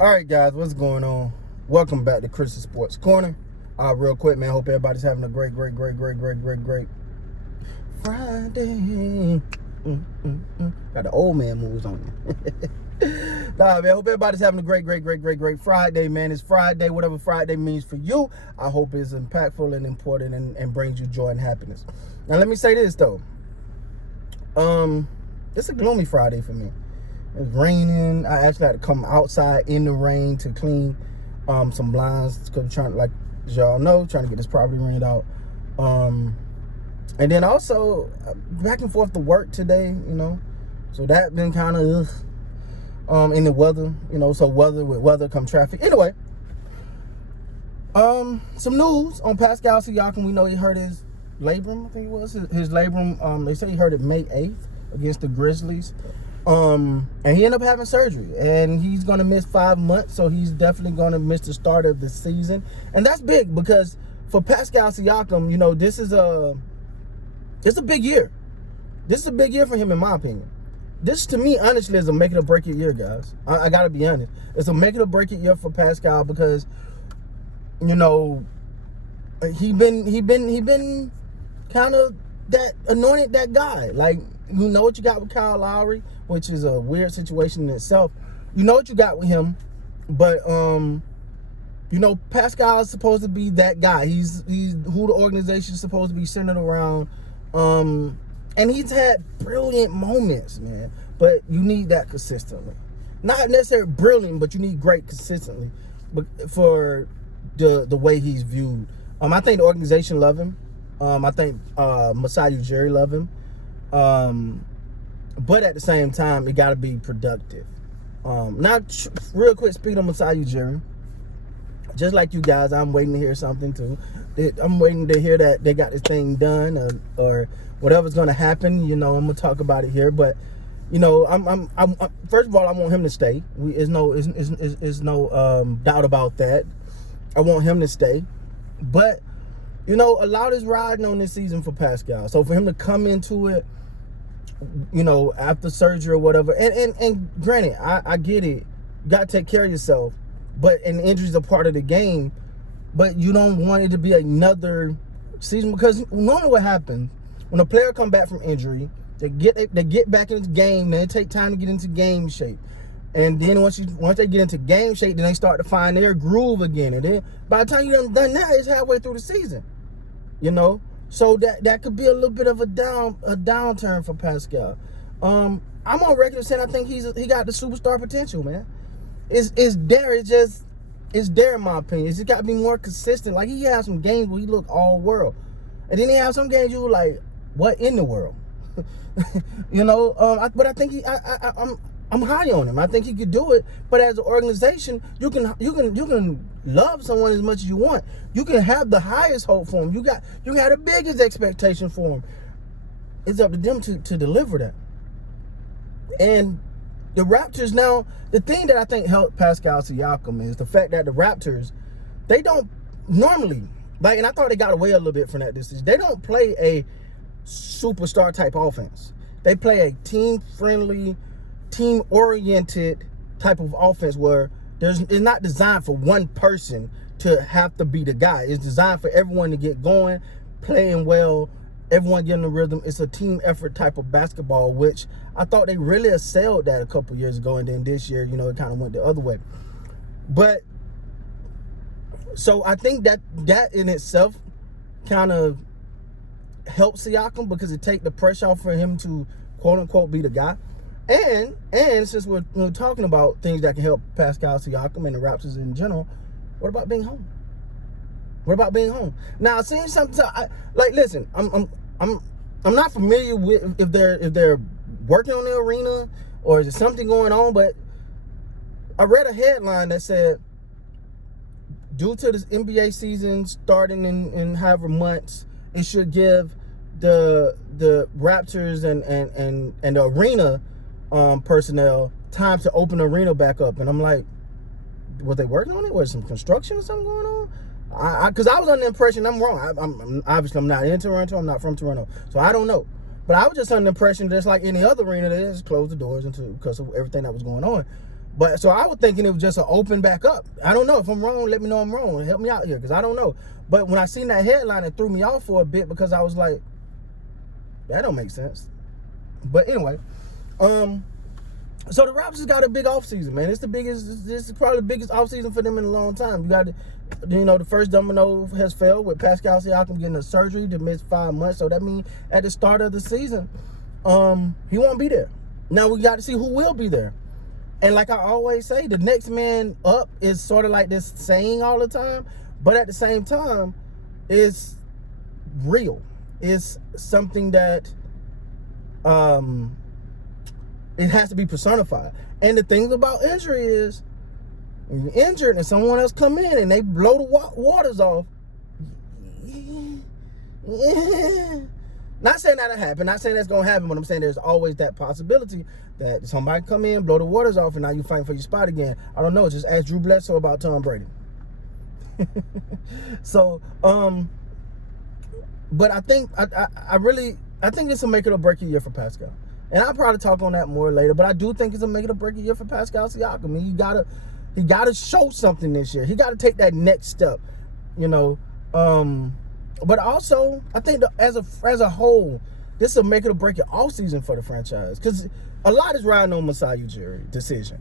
All right, guys, what's going on? Welcome back to Chris's Sports Corner. Real quick, man, hope everybody's having a great Friday. Got the old man moves on you. Nah, man, hope everybody's having a great Friday, man. It's Friday, whatever Friday means for you. I hope it's impactful and important and brings you joy and happiness. Now, let me say this, though. It's a gloomy Friday for me. It's raining. I actually had to come outside in the rain to clean some blinds because I'm trying, like y'all know, trying to get this property rented out. And then also back and forth to work today, so that been kind of in the weather, so weather with weather come traffic. Anyway, some news on Pascal Siakim. We know he hurt his labrum, I think it was his labrum. They say he hurt it May 8th against the Grizzlies. And he ended up having surgery, and he's going to miss 5 months, so he's definitely going to miss the start of the season. And that's big because for Pascal Siakim, this is a big year. This is a big year for him, in my opinion. This, to me, honestly, is a make it or break it year, guys. I got to be honest. It's a make it or break it year for Pascal because, he been kind of that anointed that guy. Like, you know what you got with Kyle Lowry, which is a weird situation in itself. You know what you got with him, but Pascal is supposed to be that guy. He's who the organization is supposed to be centered around. And he's had brilliant moments, man. But you need that consistently. Not necessarily brilliant, but you need great consistently for the way he's viewed. I think the organization love him. I think Masai Ujiri love him. But at the same time, it got to be productive. Real quick, speaking of Masai Ujiri, just like you guys, I'm waiting to hear something too. I'm waiting to hear that they got this thing done or whatever's going to happen. I'm going to talk about it here. But, I'm first of all, I want him to stay. There's no doubt about that. I want him to stay. But, a lot is riding on this season for Pascal. So for him to come into it, after surgery or whatever, and granted, I get it. You got to take care of yourself. And injuries are part of the game. But you don't want it to be another season, because normally what happens when a player come back from injury, they get back into the game, then it take time to get into game shape. And then once they get into game shape, then they start to find their groove again. And then by the time you done that, it's halfway through the season. So that could be a little bit of a downturn for Pascal. I'm on record saying I think he got the superstar potential, man. It's there. It's there in my opinion. It's got to be more consistent. Like, he has some games where he look all world, and then he has some games you were like, what in the world? But I think I'm high on him. I think he could do it. But as an organization, you can love someone as much as you want. You can have the highest hope for him. You got the biggest expectation for him. It's up to them to deliver that. And the Raptors now, the thing that I think helped Pascal Siakam is the fact that the Raptors, they don't normally, and I thought they got away a little bit from that decision. They don't play a superstar type offense. They play a team-friendly, team-oriented type of offense where it's not designed for one person to have to be the guy. It's designed for everyone to get going, playing well, everyone getting the rhythm. It's a team effort type of basketball, which I thought they really excelled that a couple years ago, and then this year, it kind of went the other way. But so I think that in itself kind of helps Siakam, because it take the pressure off for him to quote unquote be the guy. And since we're talking about things that can help Pascal Siakam and the Raptors in general, what about being home? What about being home? Now, seeing something, listen, I'm not familiar with if they're working on the arena or is there something going on, but I read a headline that said, due to this NBA season starting in however months, it should give the Raptors and the arena personnel time to open the arena back up. And I'm like, was they working on it? Was some construction or something going on? Because I was under the impression, I'm wrong. I'm obviously, I'm not in Toronto. I'm not from Toronto, so I don't know. But I was just under the impression, just like any other arena, they just closed the doors because of everything that was going on. But so I was thinking it was just an open back up. I don't know. If I'm wrong, let me know I'm wrong. Help me out here, because I don't know. But when I seen that headline, it threw me off for a bit, because I was like, that don't make sense. But anyway, so the Raptors got a big offseason, man. This is probably the biggest offseason for them in a long time. You got to, the first domino has fell with Pascal Siakim getting a surgery to miss 5 months. So that means at the start of the season, he won't be there. Now we got to see who will be there. And like I always say, the next man up is sort of like this saying all the time, but at the same time, it's real. It's something that it has to be personified. And the thing about injury is, when you're injured and someone else come in and they blow the waters off, not saying that'll happen, not saying that's going to happen, but I'm saying there's always that possibility that somebody come in, blow the waters off, and now you're fighting for your spot again. I don't know. Just ask Drew Bledsoe about Tom Brady. So, but I think, I think it's a make it or break it year for Pascal. And I'll probably talk on that more later, but I do think it's a make it or break it year for Pascal Siakam. I mean, he gotta show something this year. He got to take that next step, But also, I think as a whole, this will make it or break it all season for the franchise, because a lot is riding on Masai Ujiri's decision.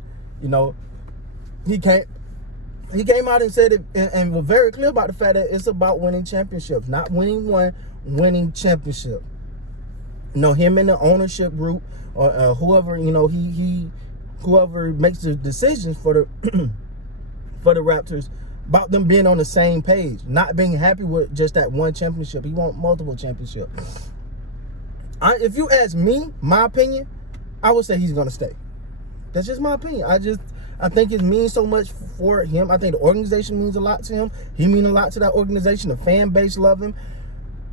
He came out and said it, and was very clear about the fact that it's about winning championships, not winning one, winning championship. Him and the ownership group, or whoever, whoever makes the decisions for the for the Raptors, about them being on the same page, not being happy with just that one championship. He wants multiple championships. If you ask me, my opinion, I would say he's going to stay. That's just my opinion. I think it means so much for him. I think the organization means a lot to him. He means a lot to that organization. The fan base love him.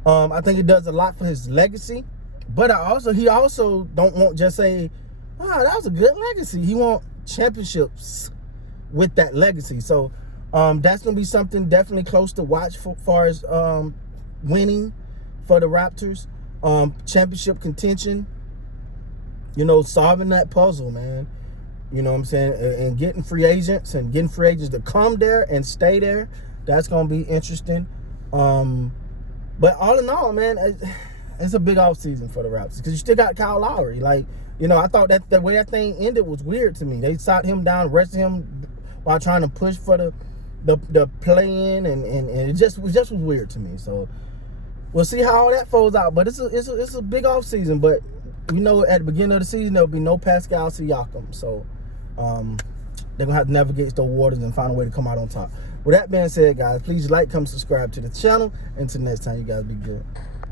I think it does a lot for his legacy. But he also don't want just say, wow, that was a good legacy. He want championships with that legacy. So that's going to be something definitely close to watch for far as winning for the Raptors. Championship contention, solving that puzzle, man. You know what I'm saying? And getting free agents to come there and stay there. That's going to be interesting. But all in all, man, it's a big offseason for the Raptors, because you still got Kyle Lowry. Like, I thought that the way that thing ended was weird to me. They sat him down, rested him while trying to push for the play-in, and it just was weird to me. So we'll see how all that folds out. But it's a big offseason. But at the beginning of the season, there'll be no Pascal Siakam. So they're gonna have to navigate those waters and find a way to come out on top. With that being said, guys, please like, comment, subscribe to the channel. Until next time, you guys be good.